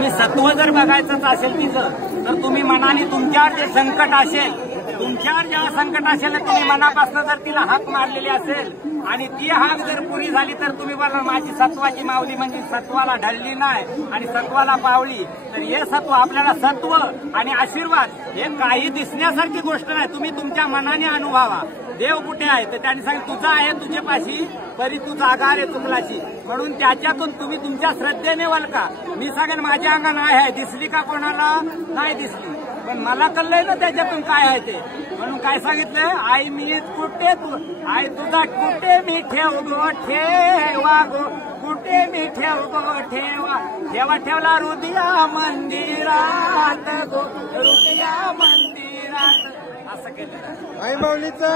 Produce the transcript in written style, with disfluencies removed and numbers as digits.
तुम्ही सत्व जर बघायचंच असेल तिचं, तर तुम्ही मनाने तुमच्यावर जे संकट असेल, तुमच्यावर जेव्हा संकट असेल तुम्ही मनापासून जर तिला हाक मारलेली असेल आणि ती हाक जर पुरी झाली तर तुम्ही बोला माझी सत्वाची माऊली म्हणजे सत्वाला ढळली नाही आणि सत्वाला पावली. तर हे सत्व आपल्याला सत्व आणि आशीर्वाद हे काही दिसण्यासारखी गोष्ट नाही, तुम्ही तुमच्या मनाने अनुभवा. देव कुठे आहे तर त्यांनी सांगितलं तुझा आहे तुझे पाशी तरी तू जागा आहे चुकलाची, म्हणून त्याच्यातून तुम्ही तुमच्या श्रद्धेने वलका. मी सांगेन माझ्या अंगा नाही आहे, दिसली का कोणाला नाही दिसली, पण मला कळलंय ना त्याच्यातून काय आहे ते. म्हणून काय सांगितलंय, आई मी कुठे तू आई तुझा कुठे मी ठेव गो ठेवा गो कुठे मी ठेव गो ठेवा ठेवा ठेवला हृदया मंदिरात गो हृदया मंदिरात असं केलं. आई माऊलीचा